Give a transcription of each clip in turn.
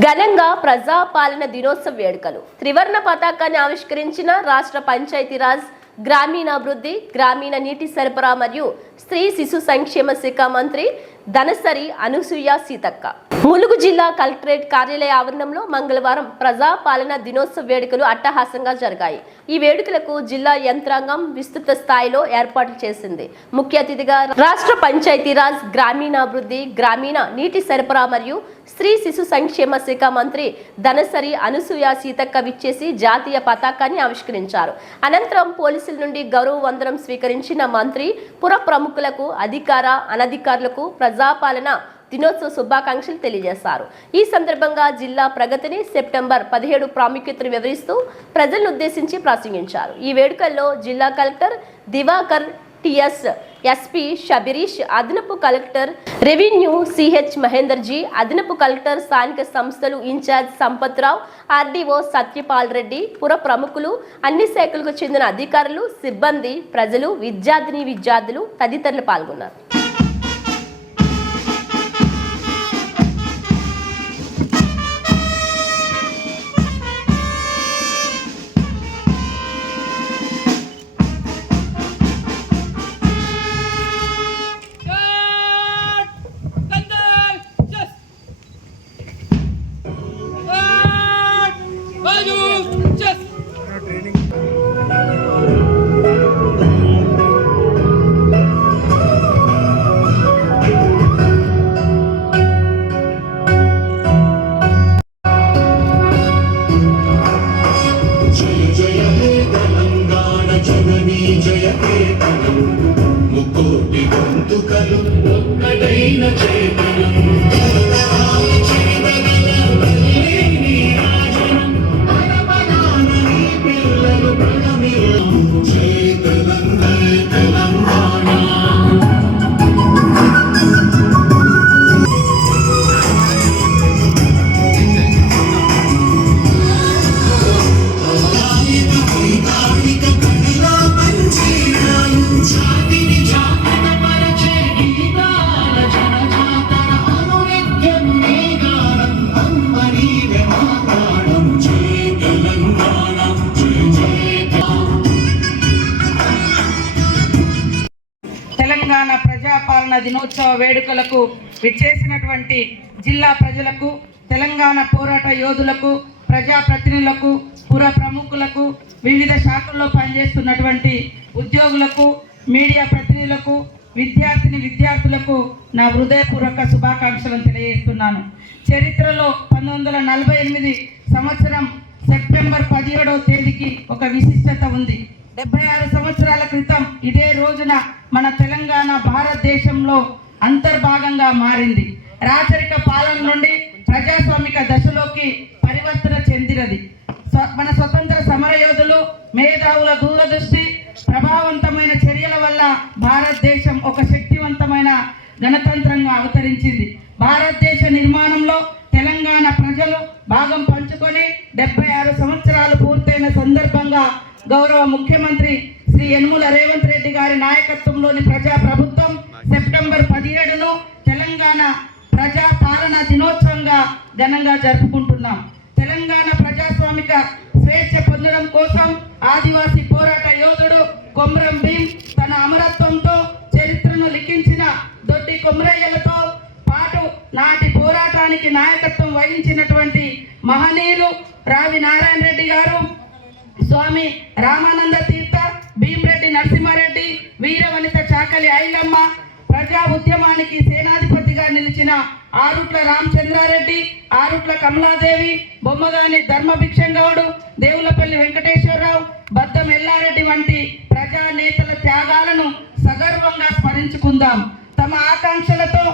ఘనంగా ప్రజాపాలన దినోత్సవ వేడుకలు. త్రివర్ణ పతాకాన్ని ఆవిష్కరించిన రాష్ట్ర పంచాయతీరాజ్ గ్రామీణాభివృద్ధి గ్రామీణ నీటి సరఫరా మరియు స్త్రీ శిశు సంక్షేమ శాఖ మంత్రి ధనసరి అనసూయ సీతక్క. ములుగు జిల్లా కలెక్టరేట్ కార్యాలయ ఆవరణంలో మంగళవారం ప్రజాపాలన దినోత్సవ వేడుకలు అట్టహాసంగా జరిగాయి. ఈ వేడుకలకు జిల్లా యంత్రాంగం విస్తృత స్థాయిలో ఏర్పాట్లు చేసింది. ముఖ్య అతిథిగా రాష్ట్ర పంచాయతీరాజ్ గ్రామీణాభివృద్ధి గ్రామీణ నీటి సరఫరా మరియు స్త్రీ శిశు సంక్షేమ శాఖ మంత్రి ధనసరి అనసూయ సీతక్క విచ్చేసి జాతీయ పతాకాన్ని ఆవిష్కరించారు. అనంతరం పోలీసుల నుండి గౌరవ వందనం స్వీకరించిన మంత్రి పుర ప్రముఖులకు అధికార అనధికారులకు ప్రజాపాలన దినోత్సవ శుభాకాంక్షలు తెలియజేశారు. ఈ సందర్భంగా జిల్లా ప్రగతిని సెప్టెంబర్ పదిహేడు ప్రాముఖ్యతను వివరిస్తూ ప్రజలను ఉద్దేశించి ప్రసంగించారు. ఈ వేడుకల్లో జిల్లా collector Diwakar TS SP Shabarish అదనపు కలెక్టర్ రెవెన్యూ సిహెచ్ మహేందర్జీ అదనపు కలెక్టర్ స్థానిక సంస్థలు ఇన్ఛార్జ్ సంపత్రావు ఆర్డీఓ సత్యపాల్ రెడ్డి పుర ప్రముఖులు అన్ని శాఖలకు చెందిన అధికారులు సిబ్బంది ప్రజలు విద్యార్థిని విద్యార్థులు తదితరులు పాల్గొన్నారు. జననీ జయ కేతనం ముకోటి గొంతుకలు ఒక్కటైన చేతనం దినోత్సవ వేడుకలకు విచ్చేసినటువంటి జిల్లా ప్రజలకు తెలంగాణ పోరాట యోధులకు ప్రజాప్రతినిధులకు పుర ప్రముఖులకు వివిధ శాఖల్లో పనిచేస్తున్నటువంటి ఉద్యోగులకు మీడియా ప్రతినిధులకు విద్యార్థిని విద్యార్థులకు నా హృదయపూర్వక శుభాకాంక్షలను తెలియజేస్తున్నాను. చరిత్రలో పంతొమ్మిది నలభై ఎనిమిది సంవత్సరం సెప్టెంబర్ పదిహేడవ తేదీకి ఒక విశిష్టత ఉంది. డెబ్బై ఆరు సంవత్సరాల క్రితం ఇదే రోజున మన తెలంగాణ భారతదేశంలో అంతర్భాగంగా మారింది. రాచరిక పాలన నుండి ప్రజాస్వామిక దశలోకి పరివర్తన చెందినది. మన స్వతంత్ర సమరయోధులు మేధావుల దూరదృష్టి ప్రభావవంతమైన చర్యల వల్ల భారతదేశం ఒక శక్తివంతమైన గణతంత్రంగా అవతరించింది. భారతదేశ నిర్మాణంలో తెలంగాణ ప్రజలు భాగం పంచుకొని డెబ్బై ఆరు సంవత్సరాలు పూర్తయిన సందర్భంగా గౌరవ ముఖ్యమంత్రి శ్రీ యనుమల రేవంత్ రెడ్డి గారి నాయకత్వంలోని ప్రజా ప్రభుత్వం సెప్టెంబర్ పదిహేడును తెలంగాణ ప్రజా పాలన దినోత్సవంగా ఘనంగా జరుపుకుంటున్నాం. తెలంగాణ ప్రజాస్వామిక స్వేచ్ఛ పొందడం కోసం ఆదివాసీ పోరాట యోధుడు కొమ్రం భీం తన అమరత్వంతో చరిత్రను లిఖించిన దొడ్డి కొమ్రయ్యలతో పాటు నాటి పోరాటానికి నాయకత్వం వహించినటువంటి మహనీయులు రావి నారాయణ రెడ్డి గారు స్వామి రామానంద తీర్థ భీమరెడ్డి నరసింహారెడ్డి వీరవనిత చాకలి ఐలమ్మ ప్రజా ఉద్యమానికి సేనాధిపతిగా నిలిచిన ఆరుట్ల రామచంద్రారెడ్డి ఆరుట్ల కమలాదేవి బొమ్మగాని ధర్మభిక్షంగౌడు దేవులపల్లి వెంకటేశ్వరరావు బద్దం ఎల్లారెడ్డి వంటి ప్రజా నేతల త్యాగాలను సగర్వంగా స్మరించుకుందాం. తమ ఆకాంక్షలతో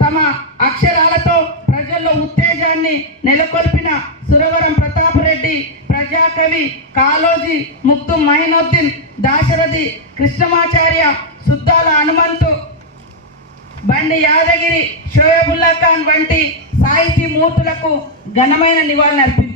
తమ అక్షరాలతో ప్రజల్లో ఉత్తేజాన్ని నెలకొల్పిన సురవరం ప్రతాపరెడ్డి ప్రజాకవి కాలోజీ ముక్తు మహినోద్దీన్ దాశరథి కృష్ణమాచార్య సుద్దాల హనుమంతు బండి యాదగిరి షోయబుల్లా ఖాన్ వంటి సాహితీ మూర్తులకు ఘనమైన నివాళులు అర్పిద్దాం